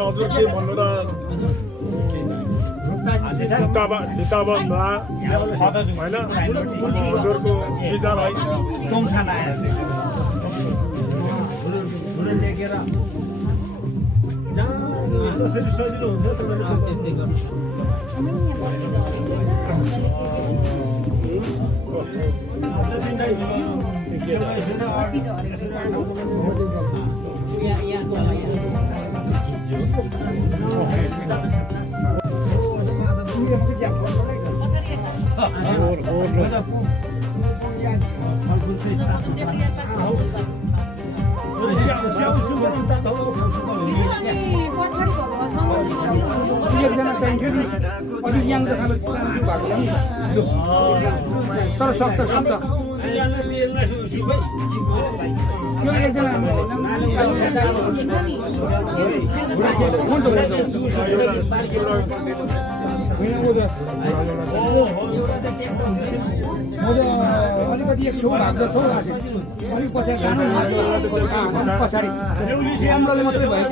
हजुर के भन्नु र ढुक्काबन्दा होइन हजुरको विचार है लेखेर जसरी सजिलो हुन्छ त्यस्तै गर्नु एकजना चाहिन्थ्यो नि अलिक याङ खानु तर सक्छ यो एकजना अलिकति एक छेउ भएको छौ अलिक पछाडि राम्रोले मात्रै भयो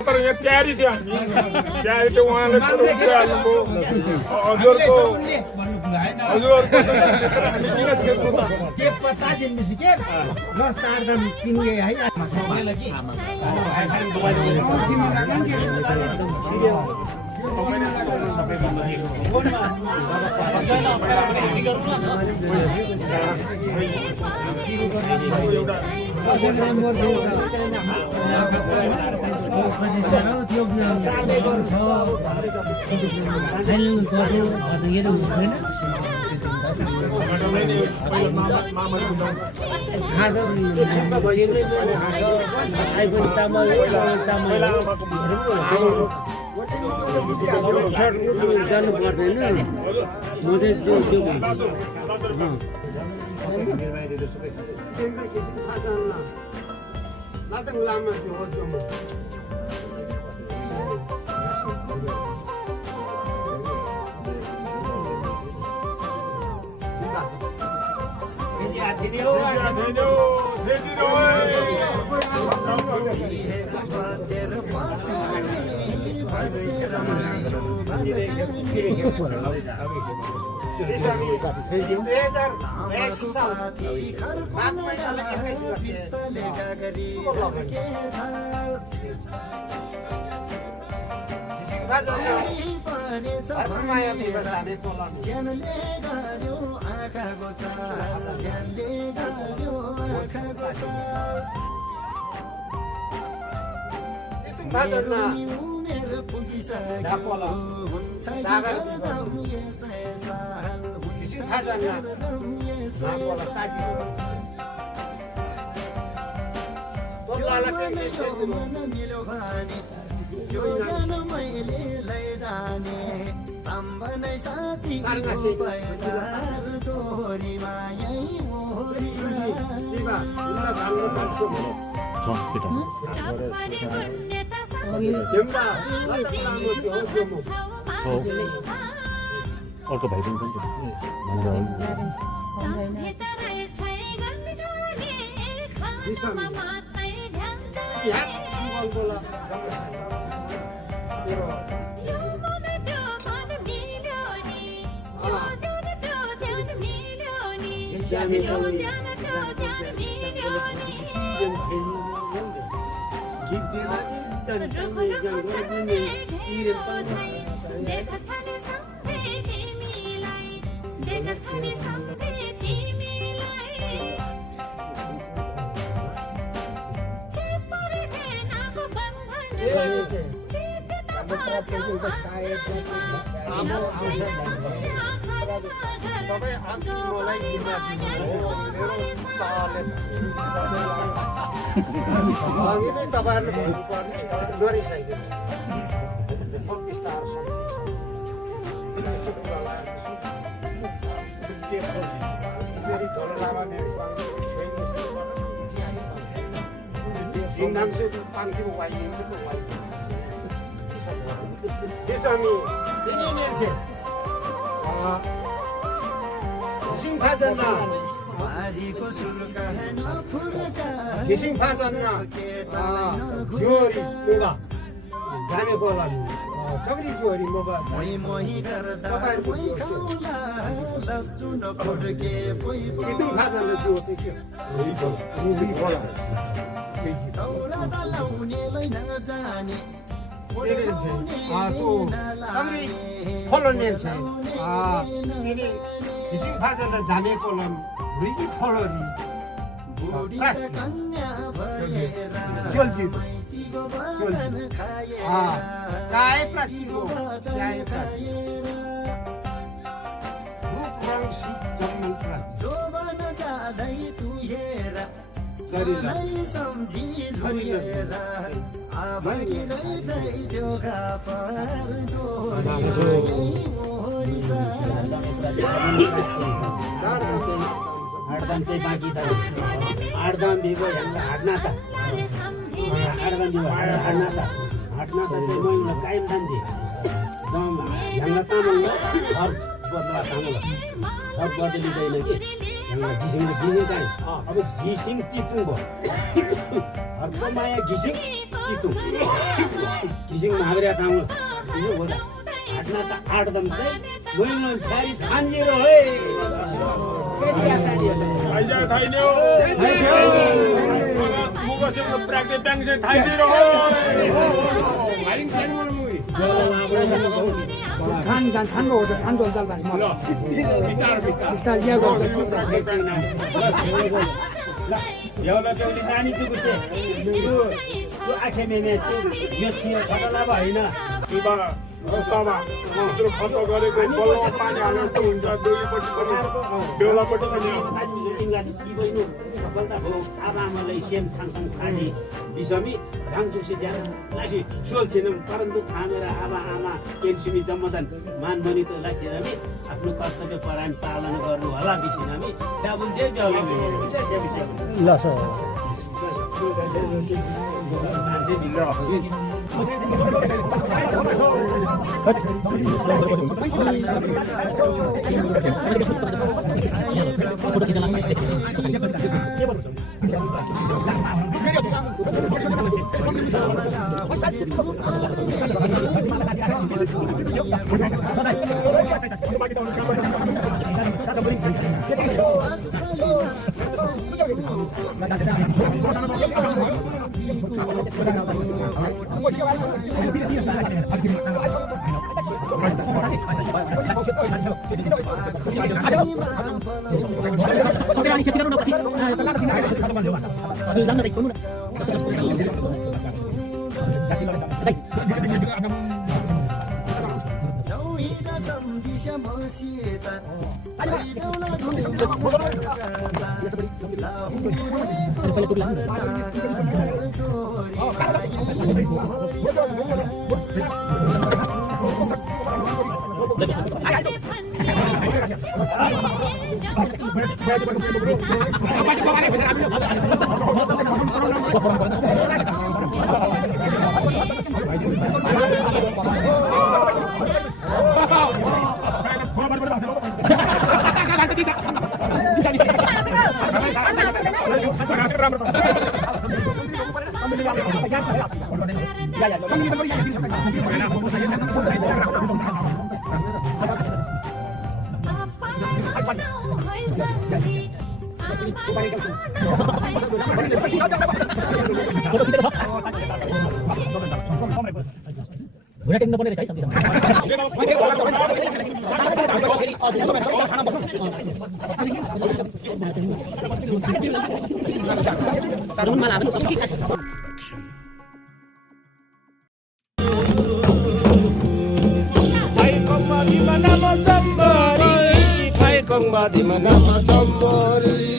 तर यहाँ तयारी थियो हामी तयारी थियो उहाँले हजुरको जानु पर्दैन म अर्को भाइ पनि जाने तपाईँ आज मलाई जिम्मा दिनुभयो मेरो तहले अघि नै तपाईँहरूले भन्नुपर्ने एउटा नरिसाइदिनु म बिस्तार मेरी धोलो लामा मेरो दिनधाम से 5块钱这么贵，这上面1年前啊，新发展了，新发展了啊，जोरी 뭐가 다음에 걸라니 저기 जोरी 뭐가 이등 가자는 जो었지 우리 걸라 아주 아무리 컬러년체 아 이니 이신 파전은 자매 컬러 위기 컬러리 프라치 절지 아 가에 프라치고 야에 프라치 무프랑시 정말 프라치 Sarila. हाडदाम चाहिँ बाँकी त हाडदाम दिएको यहाँ हाड्ना त हाडदाम दिएको हाड्ना त चाहिँ महिना कायम दान्थे दम यहाँ तामाङ हर बदला तामाङ हर बदली दैन कि यहाँ घिसिङ चाहिँ अब घिसिङ कितुङ भयो हर्को माया घिसिङ कितुङ घिसिङ माग्रिया तामाङ घिसिङ हो त हाड्ना त हाडदाम चाहिँ महिना छारी ठानिएर है आइजा थाइन्यो मुगसेको प्राक्टिस ब्याङ्क चाहिँ थाइदिएर हो 산도 오죠. 산도 살다. 비슷하게 하고. एउटा चाहिँ नानी दुखुसे त्यो आँखेमेमे त्यो छियो खतला होइन किबा रस्तामा त्यो खत गरेको बलमा पानी हालेर त हुन्छ दुईपट्टि पनि बेलापट्टि पनि इंगाली चिबैनु सफलता हो आमालाई सेम सँगसँग खाने बिसमी राङचुकसे ज्यादा लासी सोल्छिनौँ परन्तु थामेर आमा केन्सुमी जम्मदन मानमनी त लासिरमी आफ्नो कर्तव्य परायण पालन गर्नु होला बिसिनमी त्यहाँ बुझे बेला ल सर Apa घुँडा टेक्नु पर्ने रहेछ है di mana macam bori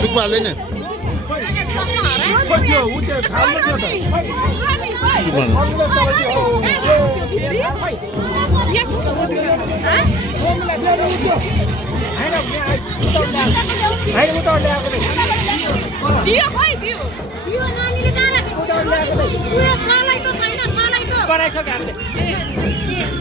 सुकमाले नि बनाइसक्यो हामीले